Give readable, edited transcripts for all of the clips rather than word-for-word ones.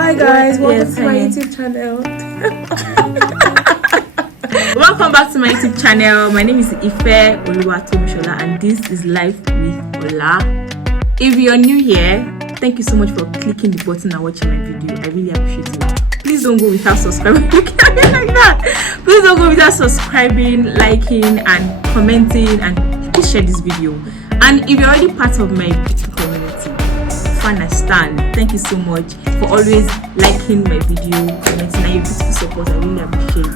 Hi guys, welcome to my YouTube channel. Welcome back to my YouTube channel. My name is Oluyomi, and this is Life with Ola. If you're new here, thank you so much for clicking the button and watching my video. I really appreciate it. Please don't go without subscribing. Look at me like that. Please don't go without subscribing, liking, and commenting, and please share this video. And if you're already part of my beautiful community, understand. Thank you so much for always liking my video, commenting, and your beautiful support. I really appreciate it.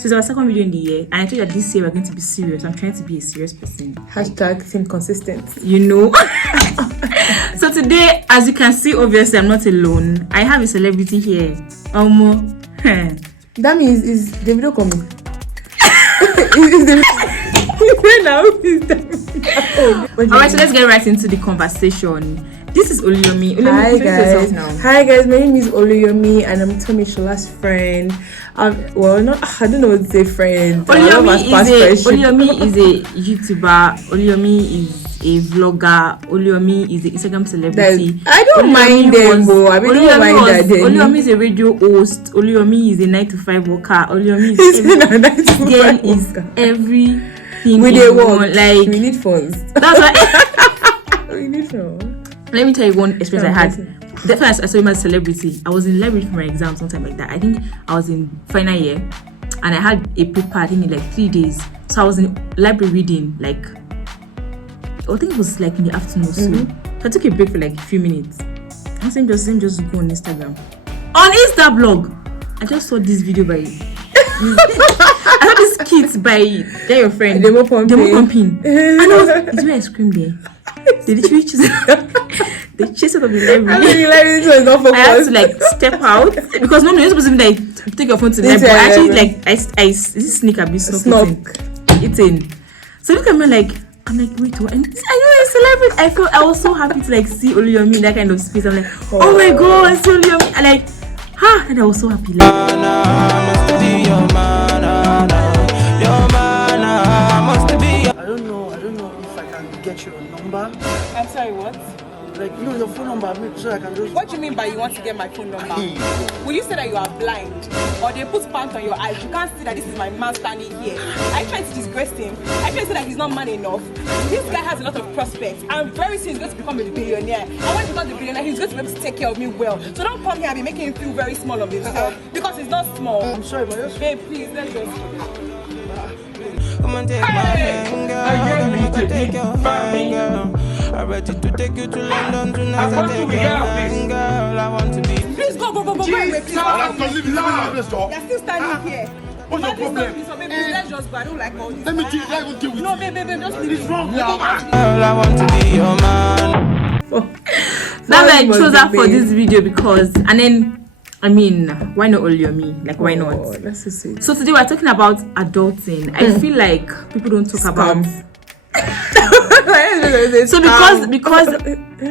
So it's our second video in the year, and I told you that this year we're going to be serious. I'm trying to be a serious person. Hashtag seem consistent. You know. So today, as you can see, obviously I'm not alone. I have a celebrity here. That means is the video coming. Alright, so let's get right into the conversation. This is Oluyomi. Hi guys. Hi guys, my name is Oluyomi and I'm Tomishola's friend. Well, I don't know what to say friend. Oluyomi is a YouTuber. Oluyomi is a vlogger. Oluyomi is an Instagram celebrity. I don't mind them, bro. I really don't mind that. Oluyomi is a radio host. Oluyomi is a 9-to-5 worker. Oluyomi is everything. We need one. Like, we need funds. That's why we need funds. Let me tell you one experience I had. The first I saw him as a celebrity. I was in library for my exam, something like that. I think I was in final year, and I had a paper. I think in like 3 days. So I was in library reading. Like, I think it was like in the afternoon. So I took a break for like a few minutes. I was just go on Instagram. On Insta blog, I just saw this video by. I saw this kit by your friend. Demo pumping. And I was like, is where I screamed there. They literally they chased out of the library. I had to like step out because no, you're supposed to be like take your phone to the library. I actually like I this sneak a bit eating. So look at me like I'm like wait what? And I know a celebrity. I was so happy to like see Oluyomi in that kind of space. I'm like oh my god, I see Oluyomi. I like and I was so happy. I don't know if I can get your number. I'm sorry, what? Like, your phone number, so I can just... What do you mean by you want to get my phone number? Will you say that you are blind? Or they put pants on your eyes? You can't see that this is my man standing here. I try to disgrace him. I try to say that he's not man enough. This guy has a lot of prospects. And very soon he's going to become a billionaire. And when he becomes a billionaire, he's going to be able to take care of me well. So don't come here and be making him feel very small of himself. Because he's not small. I'm sorry, but just... Babe, please, let's just... Come and take my hand, girl. Take your hand, girl. I'm ready to take you to London tonight. I take your hand, girl. I want to be. Please go. Wait, please. You're still standing here. What's your problem? So baby, let's just go. I don't like all this. Let me deal with No, babe, just leave it wrong. Girl, I want to be your man. That's why I chose her for this video because, and then. I mean, why not Oluyomi? Like, why not? That's so sweet. So today we're talking about adulting. I feel like people don't talk about. So because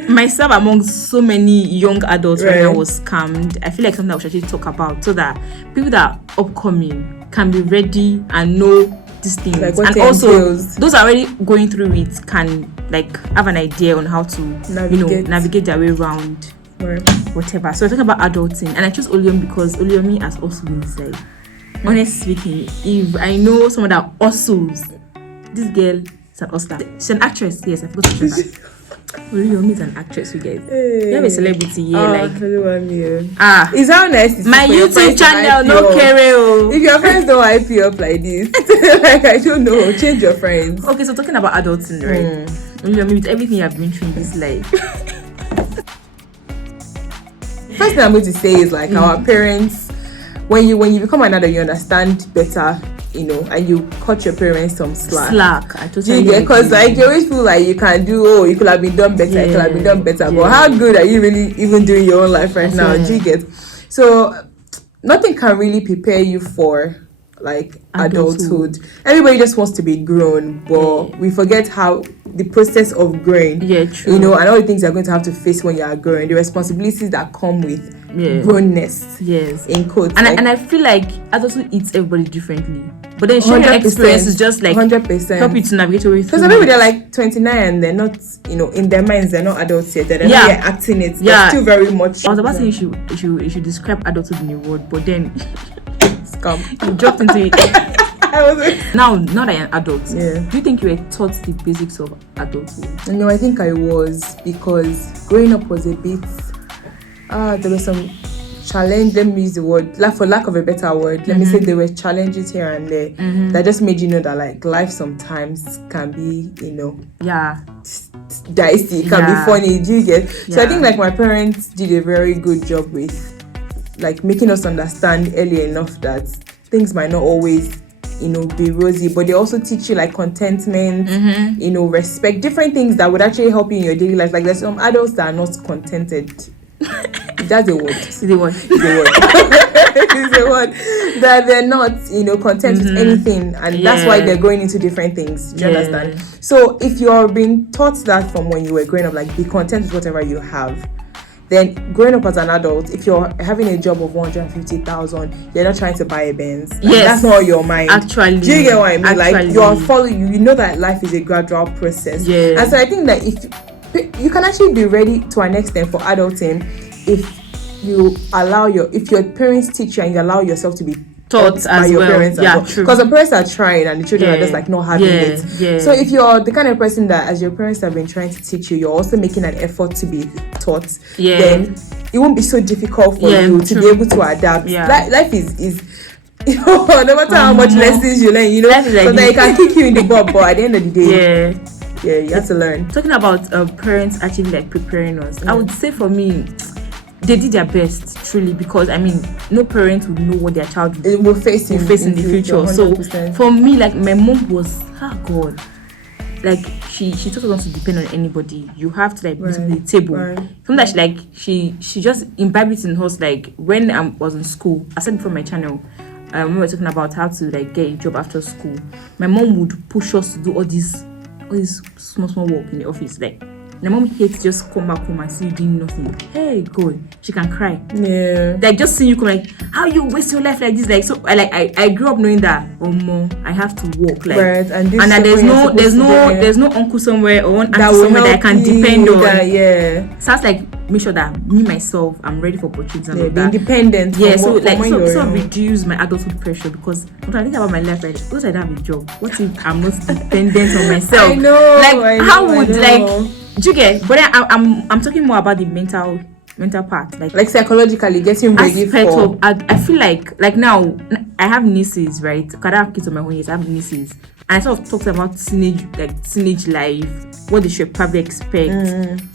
myself among so many young adults right now was scammed, I feel like something that we should actually talk about so that people that are upcoming can be ready and know these things, like and also those are already going through it can like have an idea on how to navigate their way around. Whatever. So we're talking about adulting, and I chose Oluyomi because Oluyomi has also been like, honestly speaking, if I know someone that hustles, this girl is an hustler. She's an actress. Yes, I forgot to mention that. Oluyomi is an actress, you guys. Hey. You have a celebrity here, like is how nice my YouTube channel, no careo. If your friends don't hype you up like this, like I don't know, change your friends. Okay, so talking about adulting, right? Oluyomi, with everything you have been through in this life. First thing I'm going to say is like our parents, when you become an adult, you understand better, and you cut your parents some slack. I totally because like you always feel like you can do, you could have been done better, but how good are you really even doing your own life right now? Do you get? So nothing can really prepare you for like adulthood. Everybody just wants to be grown, but we forget how the process of growing, and all the things you're going to have to face when you are growing, the responsibilities that come with grownness. Yes. In quotes. And I feel like adulthood eats everybody differently. But then sharing your experience is just like 100%. help you to navigate away through. Because some people they're like 29 and they're not, in their minds they're not adults yet. They're not yet acting it. They're still very much. I was about to say you should describe adulthood in a word, but then scam. you dropped into it. Now that you're an adult, do you think you were taught the basics of adulthood? No, I think I was, because growing up was a bit there was some challenge, let me use the word, for lack of a better word, let me say there were challenges here and there that just made you know that like life sometimes can be, dicey, it can be funny, do you get? So I think like my parents did a very good job with like making us understand early enough that things might not always be rosy, but they also teach you like contentment, respect, different things that would actually help you in your daily life. Like there's some adults that are not contented. That's a word. It's a word. It's a word that they're not, content with anything, and that's why they're going into different things. Do you understand? So if you're being taught that from when you were growing up, like be content with whatever you have, then growing up as an adult, if you're having a job of 150,000, you're not trying to buy a Benz. That's not your mind. Actually, do you get what I mean? Like you're following. You know that life is a gradual process. And so I think that if you can actually be ready to an extent for adulting if you allow if your parents teach you and you allow yourself to be taught by your parents as well. Because the parents are trying and the children are just like not having it. So if you're the kind of person that as your parents have been trying to teach you, you're also making an effort to be taught, then it won't be so difficult for you to be able to adapt. Life is no matter how much lessons you learn, so that it can kick you in the butt, but at the end of the day, you have to learn. Talking about parents actually like preparing us, I would say for me, they did their best, truly, because I mean, no parent would know what their child will face in the future. 100%. So for me, like my mom was, God, like she taught us not to depend on anybody. You have to like be the table. Sometimes she just imbibed it in us. Like when I was in school, I said before my channel, when we were talking about how to like get a job after school, my mom would push us to do all this small work in the office. Like my mom hates just come back home and see you doing nothing. Hey God, she can cry. Like just seeing you come, like how you waste your life like this. Like so I grew up knowing that I have to work, like and that there's no uncle somewhere or one auntie somewhere that I can depend on. Sounds like make sure that me myself I'm ready for opportunities and all that. Independent. So reduce my adulthood pressure, because when I think about my life, like what if I don't have a job? What if I'm not dependent on myself? I know. Do you get? But I'm talking more about the mental part, like psychologically getting ready for. I feel like now I have nieces, right? Because I have kids of my own. Yes, I have nieces, and I sort of talked about teenage life, what they should probably expect.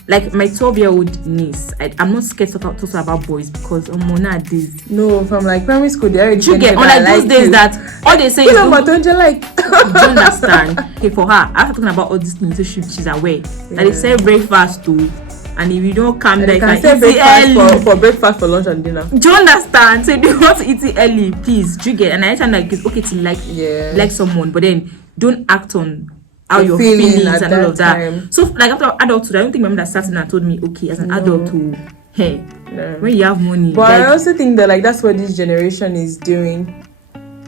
Like my 12-year-old niece, I'm not scared to talk about boys, because nowadays. No, from like primary school, they already. You get on those days that all they say is, don't you like? Do you understand? Okay, for her, after talking about all these things, so she's aware that they say breakfast too, and if you don't come there, you can eat it early for breakfast, for lunch and dinner. Do you understand? So if you want to eat it early, please, do you get? And I understand like it's okay to like someone, but then don't act on how you're feeling and all of that. So like after adulthood, I don't think my mom sat in and told me, okay, as an adult, when you have money. But I also think that like that's what this generation is doing.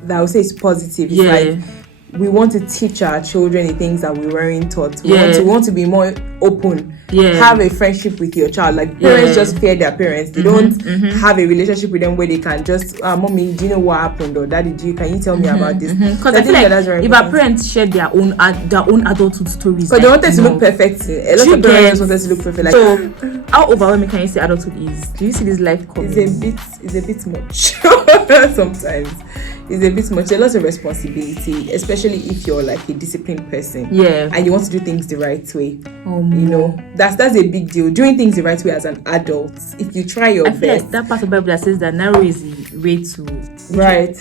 That I would say is positive. It's like we want to teach our children the things that we weren't taught. We want to be more open. Have a friendship with your child. Like parents just fear their parents. They don't have a relationship with them where they can just, mommy, do you know what happened? Or daddy, can you tell me about this? Because I feel like if our parents share their own adulthood stories, because they wanted to look perfect. A lot of parents wanted to look perfect. Like, so how overwhelming can you say adulthood is? Do you see this life coming? It's a bit much. Sometimes it's a bit much. A lot of responsibility, especially if you're like a disciplined person. And you want to do things the right way. That's a big deal. Doing things the right way as an adult. If you try your best. Like that part of the Bible that says that narrow is the way to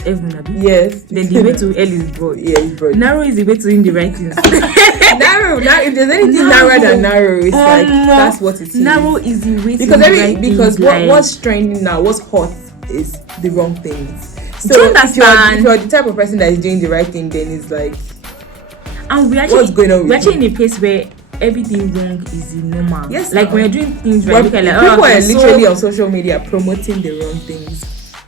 heaven. Yes. Then the way to hell is broad. It's broad. Narrow is the way to doing the right things. Narrow. Now, if there's anything narrower than narrow, it's like that's what it is. Narrow is the way to do the right things. Because what's trending now, what's hot is the wrong things. So do you understand? If you're the type of person that is doing the right thing, then it's like, and what's going on with we're actually in a place where everything wrong is the normal. Yes, like when you're doing things right, but like, people are so literally on social media promoting the wrong things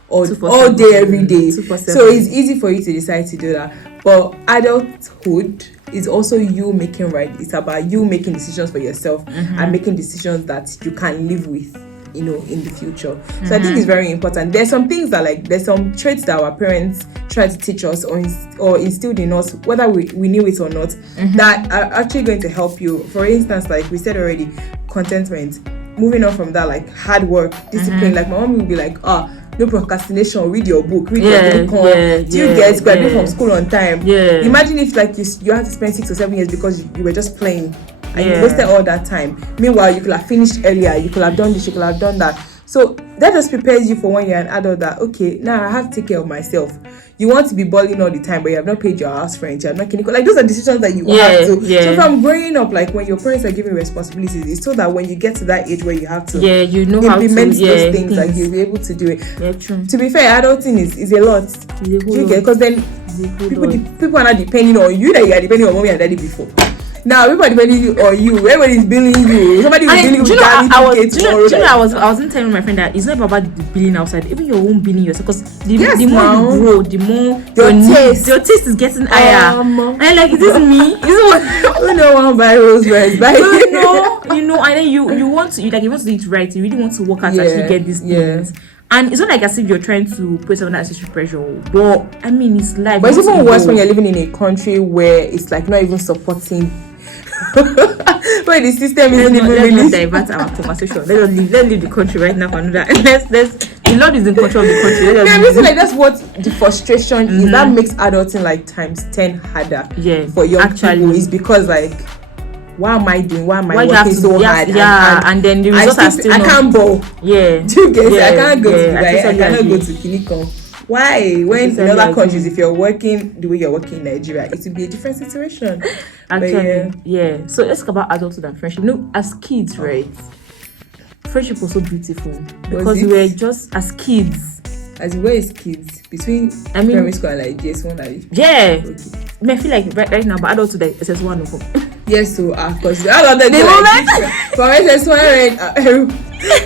all 247. day, every day. 247. So it's easy for you to decide to do that. But adulthood is also you making right. It's about you making decisions for yourself and making decisions that you can live with, you know, in the future. So I think it's very important. There's some things that, like, there's some traits that our parents try to teach us or instilled in us, whether we knew it or not, that are actually going to help you. For instance, like we said already, contentment. Moving on from that, like hard work, discipline. Like my mom will be like, no procrastination, read your book, read your book. Do you get graduate from school on time? Imagine if like you have to spend 6 or 7 years because you were just playing and you wasted all that time. Meanwhile, you could have finished earlier, you could have done this, you could have done that. So that just prepares you for when you're an adult that, okay, now I have to take care of myself. You want to be balling all the time, but you have not paid your house rent, you have not clinical. Like, those are decisions that you have to. So from growing up, like when your parents are giving responsibilities, it's so that when you get to that age where you have to you know implement how to, those things, like you'll be able to do it. Yeah, true. To be fair, adulting is a lot. Do you get? Because then people are not depending on you, that you are depending on mommy and daddy before. Now people are depending on you. Everybody's billing you. Somebody is billing you. I wasn't telling my friend that it's not about the billing outside, even your own billing yourself. Because the more you grow, the more your taste is getting higher. And like, is this me? You know, one buy rose rice, buy. You know, and then you want to do it right. You really want to work hard to actually get these things. And it's not like as if you're trying to put some unnecessary pressure, but I mean, it's life. But it's even worse when you're living in a country where it's like not even supporting. Where the system isn't even really. Let's divert our conversation. Let's leave the country right now for another. The Lord is in control of the country. Like that's what the frustration is. That makes adulting like times 10 harder. For young people is because like, why am I doing? Why am I working so hard? And then the results are still. I can't bowl. Do you get it? I can't go to Dubai. I cannot go to Kinikon. Why? When in other countries, if you're working the way you're working in Nigeria, it will be a different situation. Actually, So let's talk about adulthood and friendship. You know, as kids, right? Friendship was so beautiful because we were just as kids. As well as kids between primary school and like JS1, like I feel like right now, but adulthood like SS1 of them. Yes, so of course, I love that. The moment from SS1,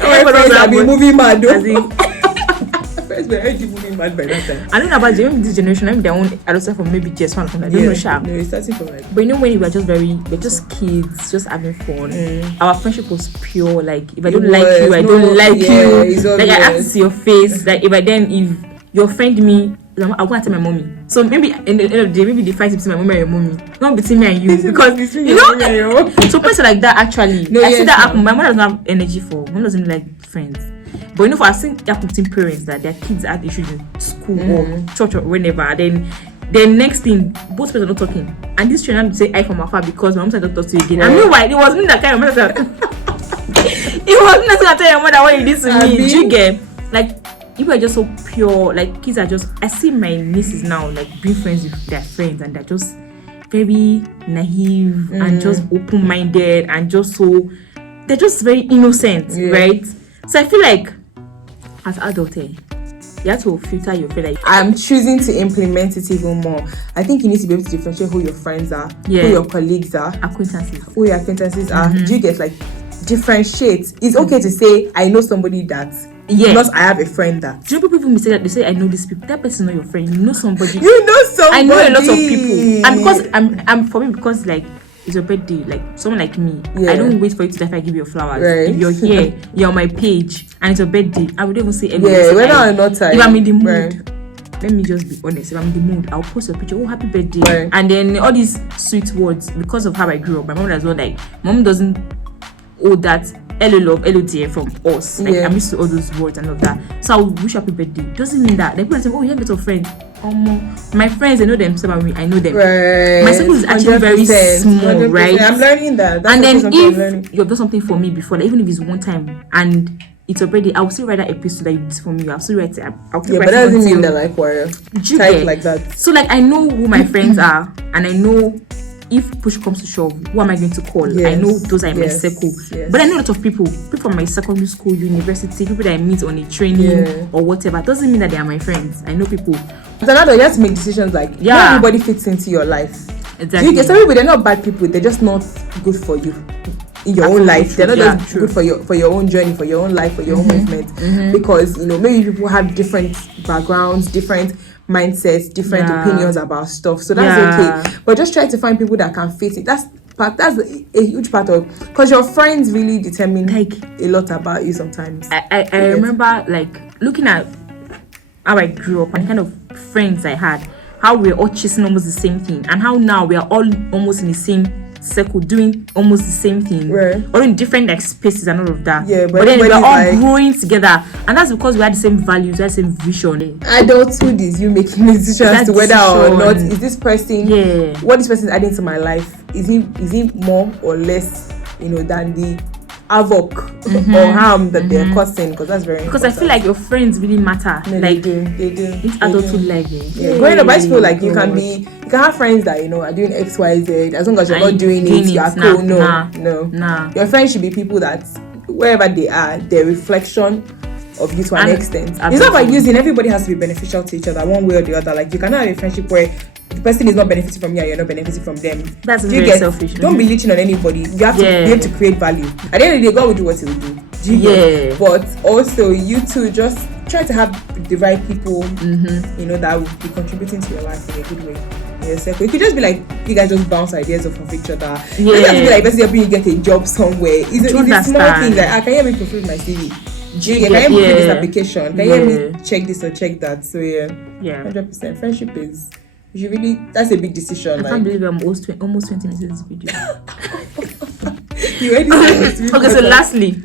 my friends have been moving mad. Friends were already moving mad by that time. I don't know about this generation. Maybe their own adulthood from maybe JS1 or something. I don't know, sharp. No, it's starting from like. But you know, when we were just kids, just having fun. Our friendship was pure. Like if I don't like you, I don't like you. Like I have to see your face. Like if you offend me, I'm going to tell my mommy. So maybe in the end of the day, maybe the fight between my mommy and your mommy, not between me and you, because you know. So person like that actually. I see that happen. My mom doesn't have energy for. My mom doesn't like friends. But you know, I've seen that between parents that their kids had issues in school or church or whenever. Then next thing, both parents are not talking, and this children have to say I from afar because my mom said don't talk to you again. And meanwhile, it wasn't that kind of mother. It wasn't that to tell your mother what you did to me. Do you get? Like, people are just so pure. Like, kids are just. I see my nieces now like being friends with their friends, and they're just very naive and just open-minded and just so. They're just very innocent, right? So I feel like as adults, you have to filter your friend. Like, I'm choosing to implement it even more. I think you need to be able to differentiate who your friends are, who your colleagues are, who your acquaintances are. Do you get, like, differentiate? It's okay to say I know somebody that because I have a friend that. Do you know people mistake that they say I know these people? That person is not your friend. You know somebody. You know somebody. I know a lot of people, and because I'm for me because like. It's your birthday, like someone like me. I don't wait for you to die if I give you flowers. If you're here, you're on my page, and it's your birthday, I would even say anything. Whether or not if I'm in the mood, let me just be honest. If I'm in the mood, I'll post a picture. Oh, happy birthday! And then all these sweet words because of how I grew up. My mom as well. Like, mom doesn't owe that hello love, hello dear from us. Like I'm used to all those words and all of that. So I will wish happy birthday. Doesn't mean that. Like, people say, oh, you have a little friend. My friends, they know themselves, I know them. My circle is actually very small, 100%. Right? I'm learning that. That's and then if you've done something for me before, like, even if it's one time and it's already, I will still write that episode like this for me. I'll still write it. I'll still write but that doesn't mean that like warrior type like that. So like I know who my friends are, and I know if push comes to shove, who am I going to call? I know those are in my circle. But I know a lot of people from my secondary school, university, people that I meet on a training or whatever. It doesn't mean that they are my friends. I know people. As an adult, you have to make decisions like not everybody fits into your life. Exactly. Some people, they're not bad people. They're just not good for you in your own life. They're not just good for your own journey, for your own life, for your own movement. Because maybe people have different backgrounds, different mindsets, different opinions about stuff. So that's okay. But just try to find people that can fit it. That's a huge part of, because your friends really determine a lot about you sometimes. I remember like looking at how I grew up and the kind of friends I had, how we were all chasing almost the same thing, and how now we are all almost in the same circle doing almost the same thing, all in different like spaces and all of that. But then we're all growing together, and that's because we had the same values, we had the same vision. Adulthood is you making decisions as to whether or not is this person what this person is adding to my life, is he more or less than the havoc or harm that they're causing, because that's very important. Because I feel like your friends really matter. Like they do. It's adulthood life. Growing up, I just feel like you can have friends that are doing XYZ, as long as you're not doing it, you are cool. No. Your friends should be people that wherever they are, they're reflection of you to an extent. It's not about using. Everybody has to be beneficial to each other one way or the other. Like you cannot have a friendship where the person is not benefiting from you and you're not benefiting from them. That's very selfish. Don't be leeching on anybody. You have to be able to create value. At the end of the day, God will do what He will do. But also, you too, just try to have the right people, that will be contributing to your life in a good way. It could just be like you guys just bounce ideas off of each other. It doesn't have to be like let's say you get a job somewhere. It's a small thing like can you help me fulfill my CV? Can you help me fill this application? Can you help me check this or check that? So 100%. Friendship is that's a big decision. I can't believe I'm almost 20 minutes in this video. You already said this. Okay, so lastly,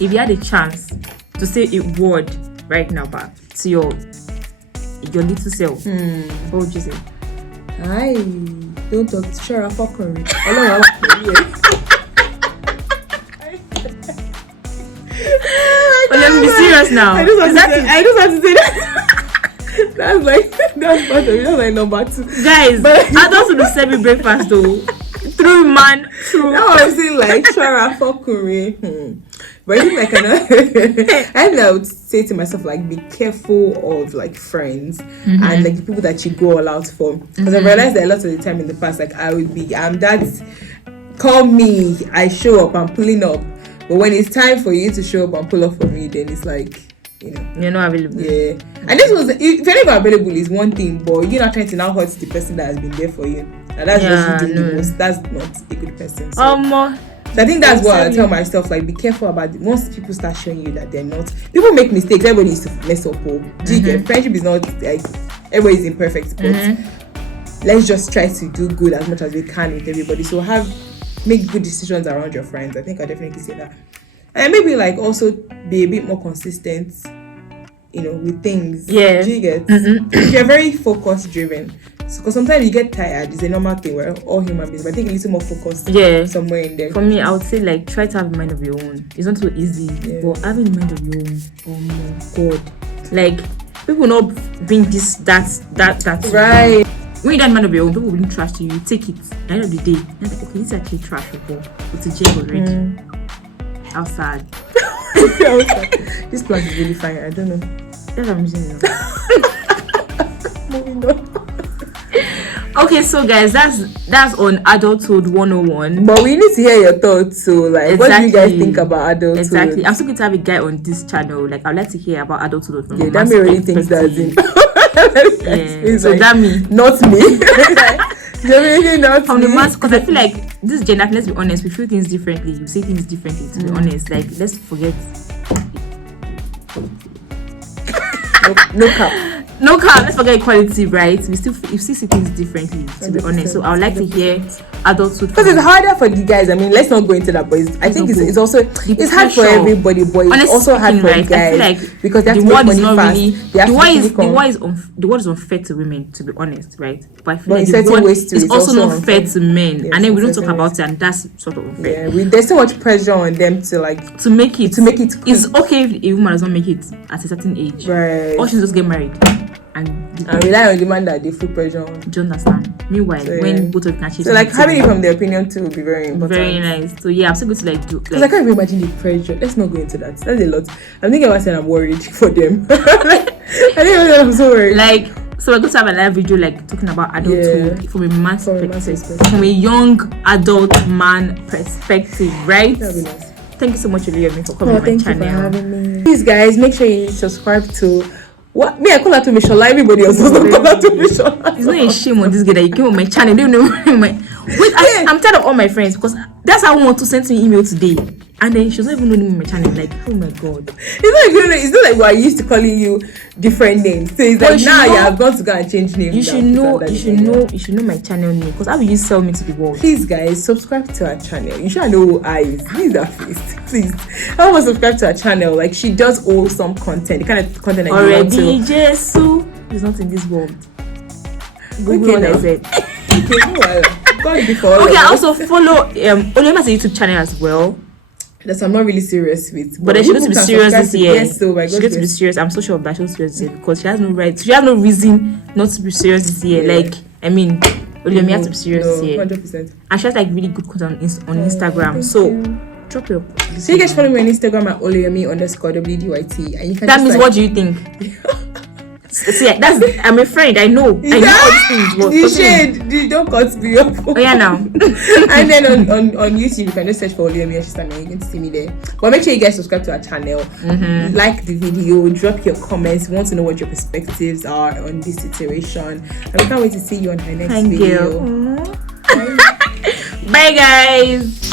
if you had a chance to say a word right now back to your little self, what would you say? Hi, don't talk to Shara fuckery. Let me be serious now. I just have to say that. That's part of it. That's like number 2. Guys, adults will serve me breakfast though. Through man, through. Now I'm saying like Shara fuckery. But I think I would say to myself like be careful of like friends and like the people that you go all out for. Because I realized that a lot of the time in the past, like I'm that call me, I show up, I'm pulling up. But when it's time for you to show up and pull up for me, then it's like you're not available. And this was if you're not available is one thing, but you're not trying to now hurt the person that has been there for you. And that's just you doing the most. That's not a good person. So I think that's what I tell myself, like be careful about it. Once people start showing you that they're not, people make mistakes, everybody needs to mess up. Do you get? Friendship is not like everybody's imperfect, but let's just try to do good as much as we can with everybody. So make good decisions around your friends. I think I definitely say that. And maybe like also be a bit more consistent, with things. Do you get? If you're very focus driven, because sometimes you get tired. It's a normal thing. We're all human beings, but I think a little more focused. Somewhere in there. For me, I would say like try to have a mind of your own. It's not so easy, but having a mind of your own. Oh my God! Like people not bring this, that. Right. When you don't mind of your own, people will bring trash to you. You take it. At the end of the day, you're like, okay, this is actually trash, but it's a gem already. How sad. This plant is really fine. I don't know. That's what I'm using now. Moving on. Okay, so guys, that's on adulthood 101. But we need to hear your thoughts. So, like, what do you guys think about adulthood? Exactly. I'm still going to have a guy on this channel. Like, I'd like to hear about adulthood. From that me already thinks that's in. So like, that me, not me. From the mask, because I feel like this gender, let's be honest, we feel things differently. You say things differently. To be honest, like let's forget. No cap. Let's forget equality, right? We still see things differently. To be honest, so I would like to hear adulthood. Because it's harder for the guys. I mean, let's not go into that, but I think it's also hard for everybody, but it's also hard for the guys. I feel like because they have to make money fast. The word is unfair to women, to be honest, right? But I feel like it's also not fair to men, and then we don't talk about it, and that's sort of unfair. There's so much pressure on them to make it. It's okay if a woman does not make it at a certain age, right? Or she just get married. And rely on the man that they feel pressure on. Do you understand? Meanwhile, when both of you can achieve, so like having it from their opinion too would be very important. Very nice. So yeah, I'm still going to do. Because I can't even imagine the pressure. Let's not go into that. That's a lot. I'm thinking about saying I'm worried for them. I think I'm so worried. Like So we're going to have a live video like talking about adulthood from a man's perspective, from a young adult man perspective, right? That'll be nice. Thank you so much, Oluyomi, for coming on my channel. Thank you for having me. Please, guys, make sure you subscribe to what me. I call her to Mishola. Everybody else doesn't call her to Mishola. It's not a shame on this girl that you came on my channel. You don't know my. Wait, I'm tired of all my friends because that's how I want to send me email today, and then she doesn't even know me on my channel. Like, oh my god. It's not like we're used to calling you different names. So it's like now you have got to go and change names. You should know my channel name because how will you sell me to the world? Please, guys, subscribe to our channel. You should know who I is. Who's our face? Please, I want to subscribe to our channel. Like, she does wholesome content, the kind of content that you want to. Already, Jesus is not in this world. Google what I said. Okay, I also follow Oluyomi has a YouTube channel as well. That I'm not really serious with. But she needs to be serious this year. Yes, so my God, she needs to be serious. I'm so sure of that. She needs to be serious because she has no right. She has no reason not to be serious this year. Yeah. Like, I mean, Oluyomi has to be serious this year. 100%. And she has like really good content on Instagram. So drop your. So you guys follow me on Instagram at Oluyomi_WDYT, and you can. That means what do you think? See, I'm a friend. I know all these things. But you don't cut me up. Oh yeah, now. And then on YouTube, you can just search for Oluyomi and you're going to see me there. But make sure you guys subscribe to our channel, like the video, drop your comments. We want to know what your perspectives are on this situation, and we can't wait to see you on my next video. Bye guys.